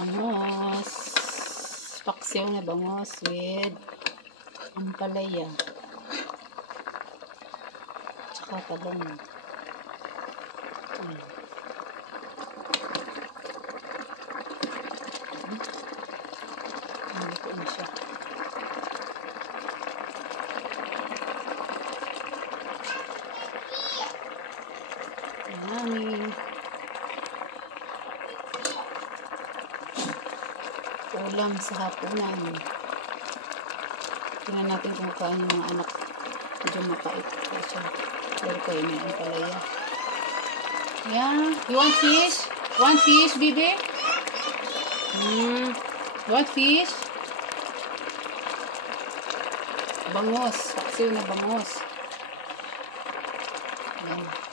Bangos. Paksiw na bangos with ampalaya. Tsaka tabang. Nalito na siya. Yummy. Ulam sa hapunan. Tingnan natin kung kain yung mga anak. Medyo mapait. Pero kayo na yung palaya. Yeah. You want fish? Want fish, baby? Want fish? Bangos. Paksiw na bangos. Yan.